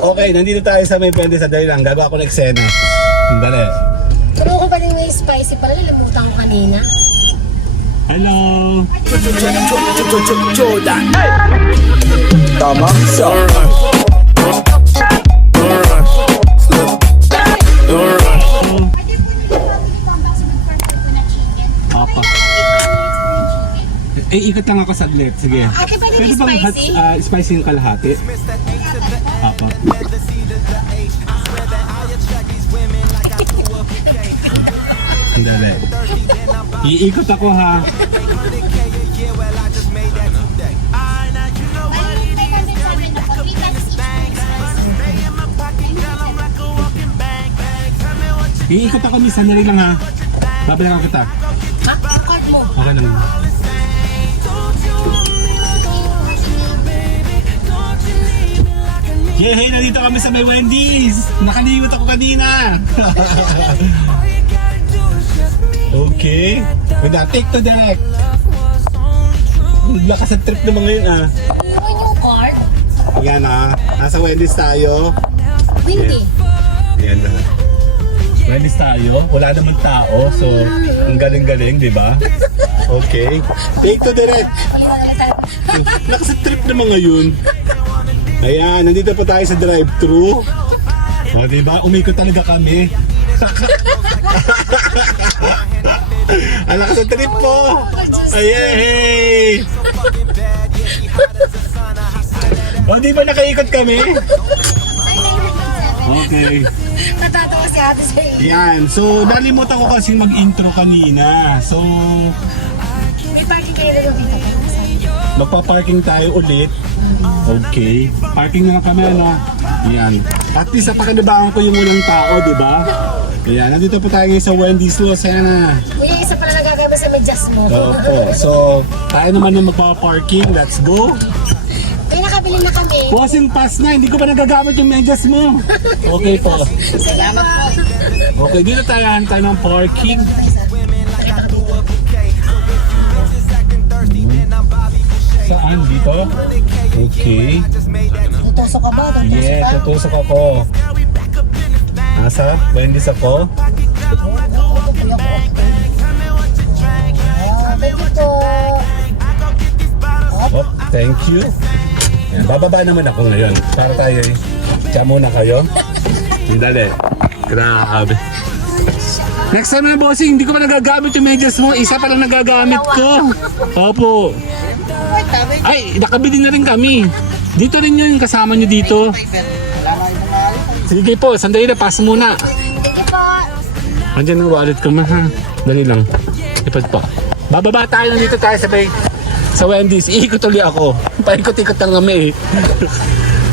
Okay, nandito tayo sa may pwede sa dali lang. Gagawa ko ng eksena. Dali. Pero ko pa rin may spicy pala. Nalimutan ko kanina. Hello! Jordan. Tama? Papa. Ikot lang ako saglit. Sige. Okay, pwede bang spicy? spicy yung kalahati? Papa. Andali. Iikot ako ha. Iikot ako ni sandali lang ha. Babayaran kita. Ha? Card mo. Okay lang. Hey, nandito kami sa may Wendy's. Nakalimot ako kanina. Okay. Wala, take to direct. Lakas ang trip naman ngayon ah. Iwan yung card. Ayan ah. Nasa Wendy's tayo. Windy. Ayan na. Wendy's tayo. Wala namang tao. So, ang galing-galing, di ba? Okay. Take to direct. Lakas ang trip naman ngayon. Ayan, nandito pa tayo sa drive-thru. O, diba? Umikot talaga kami. Ang lakas ng trip po! Ayay! O, di ba nakaikot kami? Okay. Natatawa si ate sa iyo. Yan. So, nalimutan ko kasi mag-intro kanina. So, May parking kayo na dito. magpa-parking tayo ulit. Okay. Parking na lang kami, ano? Yan. At least, sa pakinabangan ko yung walang tao, di ba? Ayan, nandito po tayo ngayon sa Wendy's Los. Ayan na. Kuya, isa pala nagagaba sa medyas mo. Opo. So, tayo naman na magpa-parking. Let's go. Kaya nakabili na kami. Bossing pass na. Hindi ko pa nagagamit yung medyas mo. Okay po. Salamat po. Okay, dito tayo hantay ng parking. Saan? Dito? Okay. Tutusok ka ba? Yeah, tutusok ako. Nasa? Wendy's ako. Thank you po. Oh, thank you. Yan, bababa naman ako ngayon. Para tayo eh. Tiyan muna kayo. Dali. Grabe. Next time na bossing, hindi ko pa nagagamit yung medyas mo. Isa pa lang nagagamit ko. Opo. Ay, nakabili na rin kami. Dito rin yun, kasama nyo dito. Sige po, sandali na, pass muna. Thank you po. Andiyan ang wallet ko ma ha. Dali lang. Ipad pa. Bababa tayo, nandito tayo sa Wendy's. Iikot ulit ako. Paikot-ikot lang kami eh.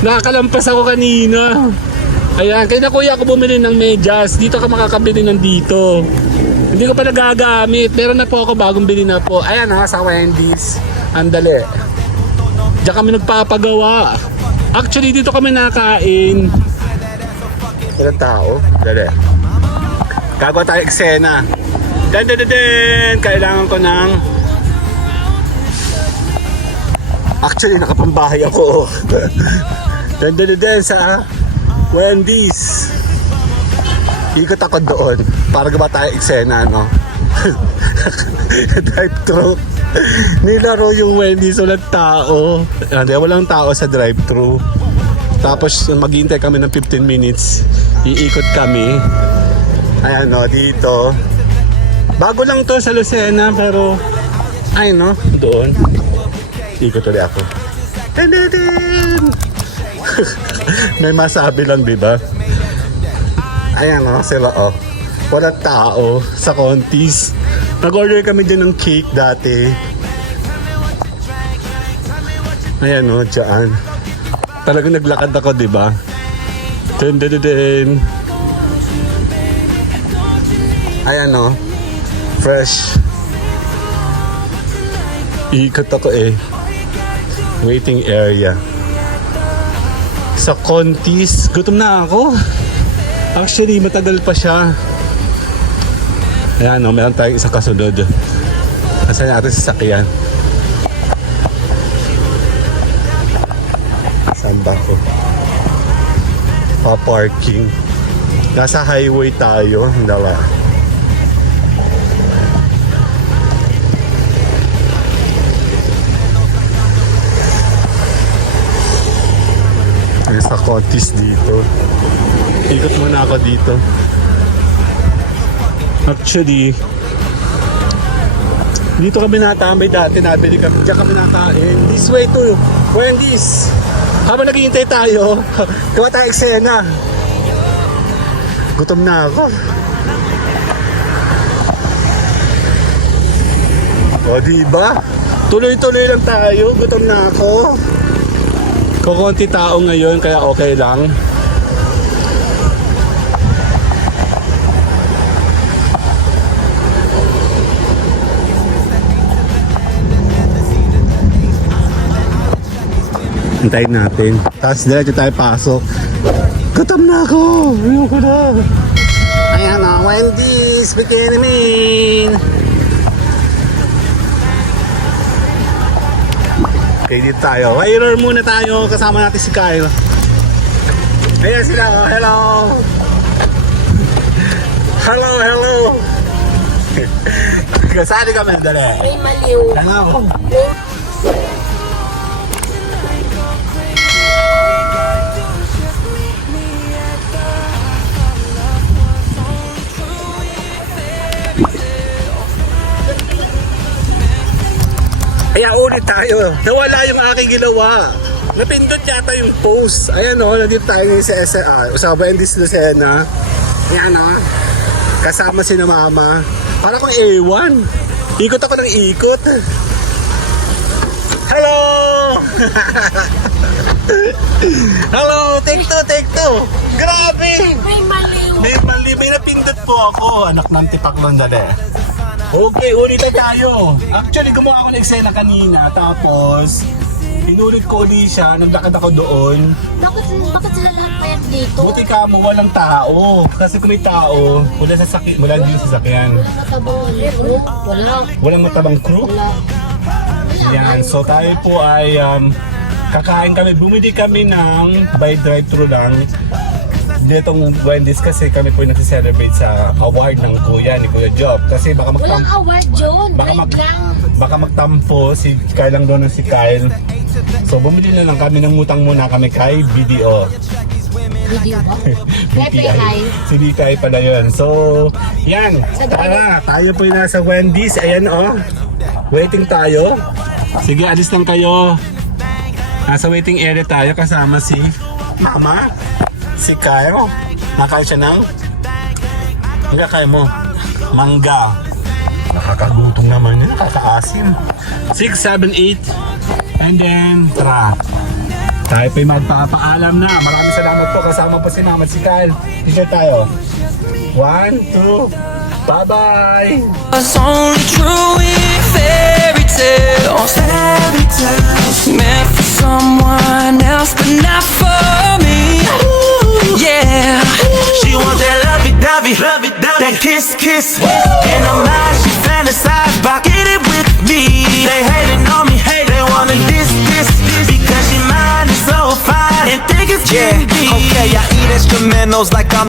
Nakalampas ako kanina. Ayan, kaya na kuya ako bumili ng medyas. Dito ka makakabili ng dito. Hindi ko pa nagagamit. Meron na po ako bagong bili na po. Ayan ha, sa Wendy's. Andali. Diyan kami nagpapagawa. Actually, dito kami nakain. Walang tao. Dali. Gagawa tayo eksena. Dan. Kailangan ko ng... Actually, nakapambahay ako. Dan sa Wendy's. Ikot ako doon para gawa tayo eksena, no? Drive-thru. Nilaro yung Wendy's, walang tao. Hindi, walang tao sa drive-thru. Tapos maghihintay kami ng 15 minutes. Iikot kami. Ayan no, dito. Bago lang to sa Lucena, pero ay no, doon. Ikot ulit ako. May masabi lang, di ba? Ayan no, sila oh. Wala tao sa Contis. Nag-order kami din ng cake dati. Ayan no, dyan. Talagang naglakad ako, di ba? Den. Ayan no, fresh. Ikot ako eh. Waiting area. Sa Contis, gutom na ako. Actually, matagal pa siya. Ayan no, meron tayong isang kasunod. Nasaan natin sasakyan? Saan ba ako? pa-parking. Nasa highway tayo, dawa. May sa Cotis dito. Ikot muna ako dito. Actually, dito kami natambay dati, nabili kami. Diyan kami nakain. This way to Wendy's. Habang naghihintay tayo, gawa tayo eksena. Gutom na ako. O diba? Tuloy-tuloy lang tayo. Gutom na ako. Kukunti tao ngayon, kaya okay lang. Hintayin natin. Tapos diretso tayo pasok. Gutom na ako. Ayoko na. Ayan na, Wendy's. Bikini Man. Okay, dito tayo. Waiter muna tayo. Kasama natin si Kyle. Ayan sila. Oh, hello. Hello, hello. Kasali kami. Dali. May maliw. Hello. Kaya ulit tayo. Nawala yung aking ginawa. Napindot yata yung post. Ayan o, nandito tayo ngayon sa SNR. Sa Wendy's Lucena. Ayan o. Kasama si na mama. Para kong A1. Ikot ako ng ikot. Hello! Hello! Take two! Grabe! May maliw. May napindot po ako. Anak ng tipaklon dali. Okay, ulit na tayo. Actually, gumawa ako ng eksena kanina. Tapos, inulit ko ulit siya. Naglakad ako doon. Bakit sila lahat payat dito? Buti ka mo, walang tao. Kasi kung may tao, wala din sasakyan. Wala matabang crew? Wala. Walang matabang crew? Wala. Yan. So, tayo po ay kakain kami. Bumili kami ng by drive-thru lang. Ditong Wendy's kasi kami po nag-celebrate sa award ng kuya ni Kuya Job. Kasi baka Walang award, John. baka magtampo si Kyle lang doon si Kyle. So bumili na lang kami, nangutang muna kami kay BDO. Video ba? BPI. Si BPI pala yun. So, yan. Tara, tayo po yung nasa Wendy's. Ayan oh. Waiting tayo. Sige, alis lang kayo. Nasa waiting area tayo kasama si Mama. Si Kyle, nakain siya ng hanggang kaya mo mangga. Nakakagutom naman yun, nakakaasim. 6, 7, 8 and then tara, tayo po'y magpapaalam na. Maraming salamat po, kasama po si Mama at si Kyle. T-shirt tayo. 1, 2, bye bye. Was only true in fairy tales. Meant for someone else, but not for me. Yeah, She want that lovey-dovey, that kiss. In her mind, she fantasize about getting with me. They hating on me, they wanna this, because she mind is so fine and think it's candy. Okay, I eat instrumentals like I'm